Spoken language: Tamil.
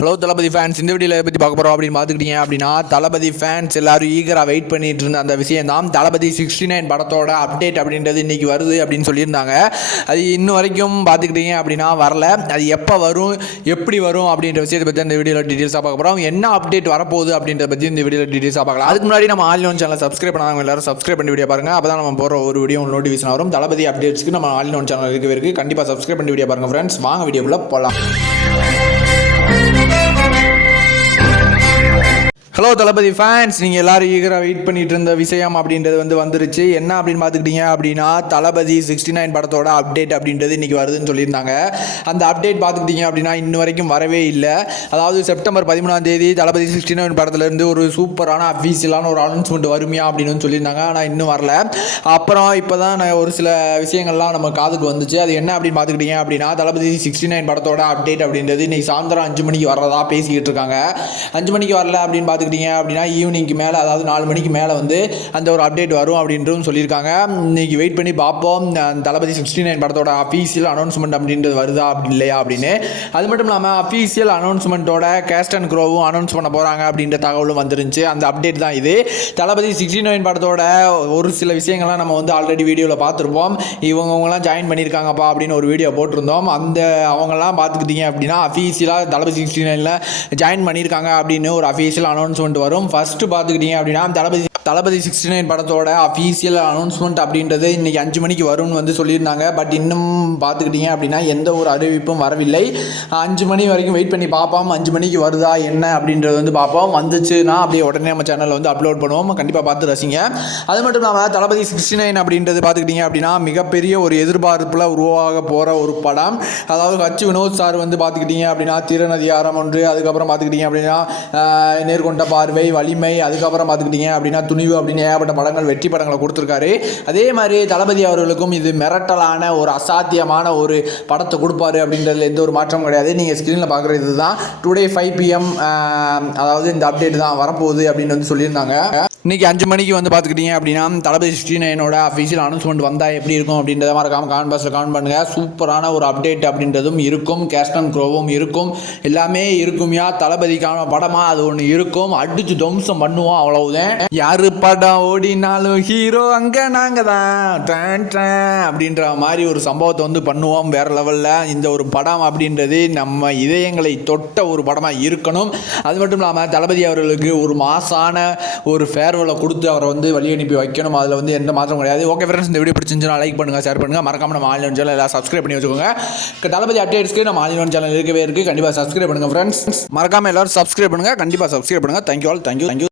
ஹலோ தளபதி ஃபேன்ஸ் இந்த வீடியோவில் பற்றி பார்க்க போகிறோம் அப்படின்னு பார்த்துக்கிட்டீங்க அப்படின்னா தளபதி ஃபேன்ஸ் எல்லாரும் ஈகராக வெயிட் பண்ணிட்டு இருந்த அந்த விஷயம் தான் தளபதி சிக்ஸ்டி நைன் படத்தோட அப்டேட் அப்படின்றது இன்றைக்கி வருது அப்படின்னு சொல்லியிருந்தாங்க. அது இன்னும் வரைக்கும் பார்த்துக்கிட்டீங்க அப்படின்னா வரல. அது எப்போ வரும் எப்படி வரும் அப்படின்ற விஷயத்தை பற்றி அந்த வீடியோவில் டீட்டெயில்ஸாக பார்க்க போகிறோம் என்ன அப்டேட் வரப்போகுது அப்படின்றத பற்றி இந்த வீடியோவில் டீட்டெயில்ஸாக பார்க்கலாம். அதுக்கு முன்னாடி நம்ம ஆன்லைன் சேனல் சப்ஸ்கிரைப் பண்ணாங்க எல்லாரும் சப்ஸ்கிரைப் பண்ணி வீடியோ பாருங்கள் அப்போ தான் நம்ம போகிற ஒரு வீடியோ நோட்டிஃபிகேஷன் வரும். தளபதி அப்டேட்ஸ்க்கு நம்ம ஆன்லைன் சேனல் இருக்கவே இருக்குது கண்டிப்பாக சப்ஸ்கிரைப் பண்ணி வீடியோ பாருங்கள் ஃப்ரெண்ட்ஸ் வாங்க வீடியோக்குள்ளே போகலாம் Thank you. Hello Thalapathy fans நீங்கள் எல்லாரும் ஈகராக வெயிட் பண்ணிட்டு இருந்த விஷயம் அப்படின்றது வந்து வந்துருச்சு. என்ன அப்படின்னு பார்த்துக்கிட்டீங்க அப்படின்னா தளபதி சிக்ஸ்டி நைன் படத்தோட அப்டேட் அப்படின்றது இன்றைக்கி வருதுன்னு சொல்லியிருந்தாங்க. அந்த அப்டேட் பார்த்துக்கிட்டீங்க அப்படின்னா இன்ன வரைக்கும் வரவே இல்லை. அதாவது செப்டம்பர் பதிமூணாம் தேதி தளபதி சிக்ஸ்டி நைன் படத்துலேருந்து ஒரு சூப்பரான அஃபீஷியலான ஒரு அனௌன்ஸ்மெண்ட் வருமையா அப்படின்னு சொல்லியிருந்தாங்க. ஆனால் இன்னும் வரல. அப்புறம் இப்போ தான் ஒரு சில விஷயங்கள்லாம் நம்ம காதுக்கு வந்துச்சு. அது என்ன அப்படின்னு பார்த்துக்கிட்டீங்க அப்படின்னா தளபதி சிக்ஸ்டி நைன் படத்தோட அப்டேட் அப்படின்றது இன்றைக்கி சாயந்தரம் அஞ்சு மணிக்கு வர்றதா பேசிக்கிட்டு இருக்காங்க. அஞ்சு மணிக்கு வரல அப்படின்னு பார்த்துக்கிட்டீங்க அப்படின்னா ஈவினிங்க்கு மேலே அதாவது நாலு மணிக்கு மேலே வந்து அந்த ஒரு அப்டேட் வரும் அப்படின்றதும் சொல்லியிருக்காங்க. இன்றைக்கி வெயிட் பண்ணி பார்ப்போம். தளபதி சிக்ஸ்டி நைன் படத்தோட அஃபீஷியல் அனௌன்ஸ்மெண்ட் அப்படின்றது வருதா அப்படி இல்லையா அப்படின்னு. அது மட்டும் இல்லாமல் அஃபீஷியல் அனௌன்ஸ்மெண்ட்டோட கேஸ்ட் அண்ட் க்ரோவும் அனௌன்ஸ் பண்ண போகிறாங்க அப்படின்ற தகவலும் வந்துருந்துச்சு. அந்த அப்டேட் தான் இது. தளபதி சிக்ஸ்டி நைன் படத்தோட ஒரு சில விஷயங்கள்லாம் நம்ம வந்து ஆல்ரெடி வீடியோவில் பார்த்துருப்போம். இவங்கவங்கலாம் ஜாயின் பண்ணியிருக்காங்கப்பா அப்படின்னு ஒரு வீடியோ போட்டிருந்தோம். அந்த அவங்கெல்லாம் பார்த்துக்கிட்டீங்க அப்படின்னா அஃபீஷியலாக தளபதி சிக்ஸ்டி நைனில் ஜாயின் பண்ணியிருக்காங்க அப்படின்னு ஒரு அஃபீஷியல் கொண்டு வரும். ஃபஸ்ட்டு பார்த்துக்கிட்டீங்க அப்படின்னா தளபதி தளபதி சிக்ஸ்டி நைன் படத்தோட அஃபீஷியல் அனௌன்ஸ்மெண்ட் அப்படின்றது இன்றைக்கி அஞ்சு மணிக்கு வரும்னு வந்து சொல்லியிருந்தாங்க. பட் இன்னும் பார்த்துக்கிட்டீங்க அப்படின்னா எந்த ஒரு அறிவிப்பும் வரவில்லை. அஞ்சு மணி வரைக்கும் வெயிட் பண்ணி பார்ப்போம். அஞ்சு மணிக்கு வருதா என்ன அப்படின்றது வந்து பார்ப்போம். வந்துச்சுன்னா அப்படியே உடனே நம்ம சேனலில் வந்து அப்லோட் பண்ணுவோம். கண்டிப்பாக பார்த்து ரசிங்க. அது மட்டும் இல்லாமல் தளபதி சிக்ஸ்டி நைன் அப்படின்றது பார்த்துக்கிட்டிங்க அப்படின்னா மிகப்பெரிய ஒரு எதிர்பார்ப்பில் உருவாக போகிற ஒரு படம். அதாவது ஹச் வினோத் சார் வந்து பார்த்துக்கிட்டிங்க அப்படின்னா திறனதிகாரம் ஒன்று அதுக்கப்புறம் பார்த்துக்கிட்டிங்க அப்படின்னா நேர்கொண்ட பார்வை வலிமை அதுக்கப்புறம் பார்த்துக்கிட்டிங்க அப்படின்னா துணிவு அப்படின்னு ஏகப்பட்ட படங்கள் வெற்றி படங்களை கொடுத்துருக்காரு. அதே மாதிரி தளபதி அவர்களுக்கும் இது மிரட்டலான ஒரு அசாத்தியமான ஒரு படத்தை கொடுப்பாரு அப்படின்றதுல எந்த ஒரு மாற்றமும் கிடையாது. நீங்கள் ஸ்க்ரீனில் பார்க்குற இதுதான். டுடே ஃபைவ் பிஎம் அதாவது இந்த அப்டேட் தான் வரப்போகுது அப்படின்னு வந்து சொல்லியிருந்தாங்க. இன்னைக்கு அஞ்சு மணிக்கு வந்து பார்த்துக்கிட்டீங்க அப்படின்னா தளபதி சிக்ஸ்டி நைனோட அஃபீஷியல் அனௌன்ஸ்மெண்ட் வந்தால் எப்படி இருக்கும் அப்படின்றத மறக்காமல் காமெண்ட் பாஸில் கான் பண்ணுங்கள் சூப்பரான ஒரு அப்டேட் அப்படின்றதும் இருக்கும். கேஷ்டன் க்ரோவும் இருக்கும். எல்லாமே இருக்கும்யா. தளபதிக்கான படமாக அது ஒன்று இருக்கும். அடித்து துவம்சம் பண்ணுவோம் அவ்வளவுதான். யார் படம் ஓடினாலும் ஹீரோ அங்கே நாங்கள் தான். அப்படின்ற மாதிரி ஒரு சம்பவத்தை வந்து பண்ணுவோம் வேறு லெவலில். இந்த ஒரு படம் அப்படின்றது நம்ம இதயங்களை தொட்ட ஒரு படமாக இருக்கணும். அது மட்டும் இல்லாமல் தளபதி அவர்களுக்கு ஒரு மாசான ஒரு ஃபேர்வெலை கொடுத்து அவரை வந்து வழி அனுப்பி வைக்கணும். அதில் வந்து எந்த மாற்றம் கிடையாது. ஓகே ஃப்ரெண்ட்ஸ் இந்த வீடியோ பிடிச்சிருந்துச்சுன்னா லைக் பண்ணுங்கள் ஷேர் பண்ணுங்கள் மறக்காம நம்ம ஆன்லைன் சேனல் எல்லாம் சப்ஸ்கிரைப் பண்ணி வச்சுக்கோங்க. தளபதி அப்டேட்ஸ்க்கு நம்ம ஆன்லைன் சேனல் இருக்கவே இருக்குது கண்டிப்பாக சப்ஸ்கிரைப் பண்ணுங்கள் ஃப்ரெண்ட்ஸ் மறக்காம எல்லாரும் சப்ஸ்கிரைப் பண்ணுங்கள் கண்டிப்பாக சப்ஸ்கிரைப் பண்ணுங்கள் தேங்க்யூ ஆல் தேங்க்யூ தேங்க்யூ